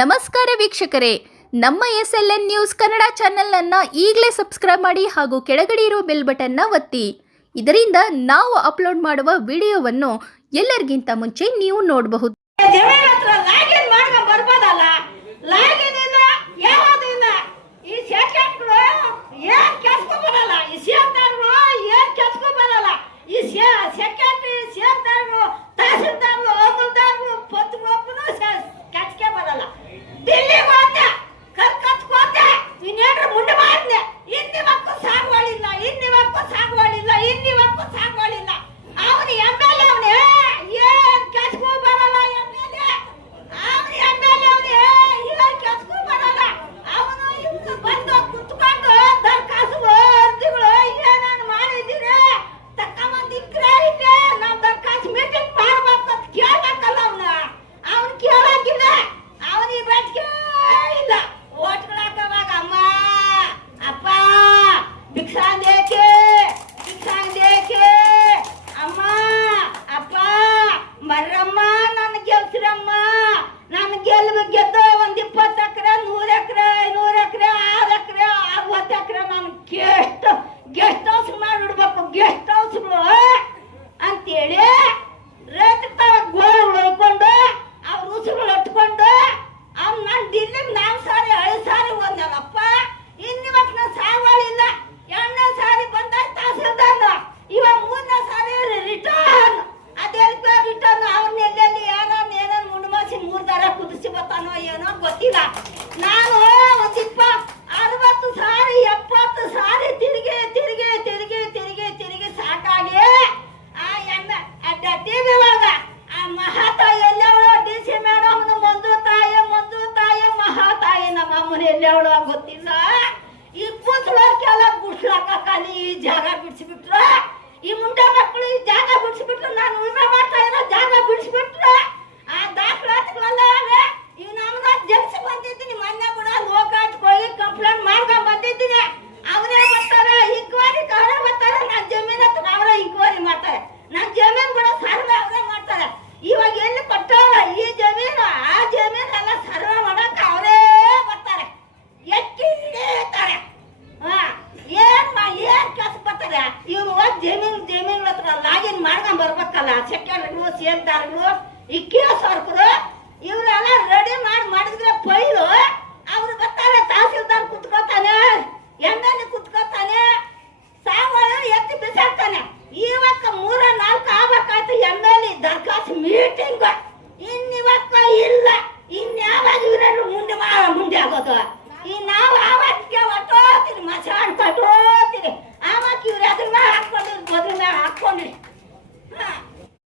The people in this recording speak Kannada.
ನಮಸ್ಕಾರ ವೀಕ್ಷಕರೇ, ನಮ್ಮ SLN ನ್ಯೂಸ್ ಕನ್ನಡ ಚಾನೆಲ್ನ ಈಗಲೇ ಸಬ್ಸ್ಕ್ರೈಬ್ ಮಾಡಿ ಹಾಗೂ ಕೆಳಗಡೆ ಇರೋ ಬೆಲ್ ಬಟನ್ನ ಒತ್ತಿ. ಇದರಿಂದ ನಾವು ಅಪ್ಲೋಡ್ ಮಾಡುವ ವಿಡಿಯೋವನ್ನು ಎಲ್ಲರಿಗಿಂತ ಮುಂಚೆ ನೀವು ನೋಡಬಹುದು. ಗೆಸ್ಟ್ ಹೌಸ್ ಮಾಡಿಡ್ಬೇಕು, ಗೆಸ್ಟ್ ಹೌಸ್ಗಳು ಅಂತೇಳಿ ರೈತರ ಗೋಳುಗಳು ಹೊಯ್ಕೊಂಡು ಅವ್ರ ಉಸುಗಳು ಹಟ್ಕೊಂಡು ಅವ್ನು ನಾನು ದಿಲ್ಲಿಗೆ 4 ಸಾರಿ 5 ಸಾರಿ ಹೋದ್ನಲ್ಲಪ್ಪ. ಇನ್ನಿವತ್ತು ನಾನು ಸಾವಳಿಲ್ಲ. 2ನೇ ಸಾರಿ ಬಂದಾಗ ತಹಸೀಲ್ದಾರ್, ಇವಾಗ 3ನೇ ಸಾರಿ ರಿಟರ್ನ್. ಅದೆಲ್ಲ ರಿಟರ್ನ್ ಅವ್ನ ಎಲ್ಲೆಲ್ಲಿ ಯಾರೋ ಏನೇನು ಮುಂಡ್ಮಾಸಿ 3 ದಾರ ಕುದಿಸಿ ಬರ್ತಾನೋ ಏನೋ ಗೊತ್ತಿಲ್ಲ. ನಾನು ಒಂದು 60 ಸಾರಿ 70 ಸಾರಿ ತಿರುಗಿ ಸಾಕಾಗಿ ಆ ಟಿವಿ ಒಳಗ ಆ ಮಹಾತಾಯಿ ಎಲ್ಲವಳು DC ಮೇಡಮ್ನ ಮಂದು ತಾಯಿ ಮಹಾತಾಯಿ ನಮ್ಮ ಅಮ್ಮನ ಎಲ್ಲವಳು ಗೊತ್ತಿಲ್ಲ. ಈ ಕೂತ್ಲೋರ್ಕೆಲ್ಲ ಗುಡ್ಸ್ಲಾಕ ಖಾಲಿ ಈ ಜಾಗ ಬಿಡಿಸ್ಬಿಟ್ರ, ಈ ಮುಂಡೆ ಮಕ್ಕಳು ಈ ಜಾಗ ಬಿಡಿಸ್ಬಿಟ್ರು. ನಾನು ಉಳ್ಮೆ ಮಾಡ್ತಾ ಇರೋ ಜಾಗ ಬಿಡಿಸ್ಬಿಟ್ರು. ಆ ದಾಖಲಾತಿಗಳೆಲ್ಲ ಇವ್ ನಮ್ನ ಜಲ್ಸಿ ಬಂದಿದ್ದೀನಿ. ಮೊನ್ನೆ ಕೂಡ ಲೋಕಾಟ್ಗೆ ಹೋಗಿ ಕಂಪ್ಲೇಂಟ್ ಮಾಡ್ಕೊಂಡ್ ಬಂದಿದ್ದೀನಿ. ಅವರೇ ಬರ್ತಾರೆ, ಇಂಕ್ವೈರಿ ಅವರೇ ಬರ್ತಾರೆ. ನನ್ನ ಜಮೀನ್ ಹತ್ರ ಅವರೇ ಇಂಕ್ವೈರಿ ಮಾಡ್ತಾರೆ. ನನ್ನ ಜಮೀನ್ ಕೂಡ ಸರ್ವೆ ಅವರೇ ಮಾಡ್ತಾರೆ. ಇವಾಗ ಎಲ್ಲಿ ಕೊಟ್ಟವ್ರ ಈ ಜಮೀನು ಆ ಜಮೀನ್ ಎಲ್ಲ ಸರ್ವೆ ಮಾಡಕ್ಕೆ ಅವರೇ ಬರ್ತಾರೆ, ಎತ್ತಿ ಹಿಡಿತಾರೆ. ಏನ್ ಕೆಲಸ ಬರ್ತಾರೆ ಇವ್ರು? ಜಮೀನ್ ಹತ್ರ ಲಾಗಿನ್ ಮಾಡ್ಕೊಂಡ್ ಬರ್ಬೇಕಲ್ಲ. ಸೆಕ್ರೆಟರಿಗಳು, ಸೇರ್ದಾರಗಳು, ಈ ಕೇಸರ್ಕರು ಇವರೆಲ್ಲ ರೆಡಿ ಮಾಡಿದ್ರೆ ಫೈಲು ಅವ್ರು ಬರ್ತಾರೆ. ತಹಸೀಲ್ದಾರ್ ಕುತ್ಕೋತಾನೆ, MLA ಕುತ್ಕೋತಾನೆ, ಸಾವಳು ಎತ್ತಿ ಬಿಸಾಡ್ತಾನೆ. ಇವಕ್ಕ 3-4 ಆಗ್ಬೇಕಾಯ್ತು MLA ದರ್ಖಾಸ್ ಮೀಟಿಂಗ್. ಇನ್ನಿವಕ್ಕ ಇಲ್ಲ. ಇನ್ಯಾವಾಗ ಇವರೆಲ್ಲ ಮುಂದೆ ಆಗೋದು? ಈ ನಾವು ಆವತ್ತಿಗೆ ಹೊಟ್ಟೋತೀನಿ, ಮಸಾಡ್ ಕಟ್ಟೋತೀನಿ. ಆವಾಗ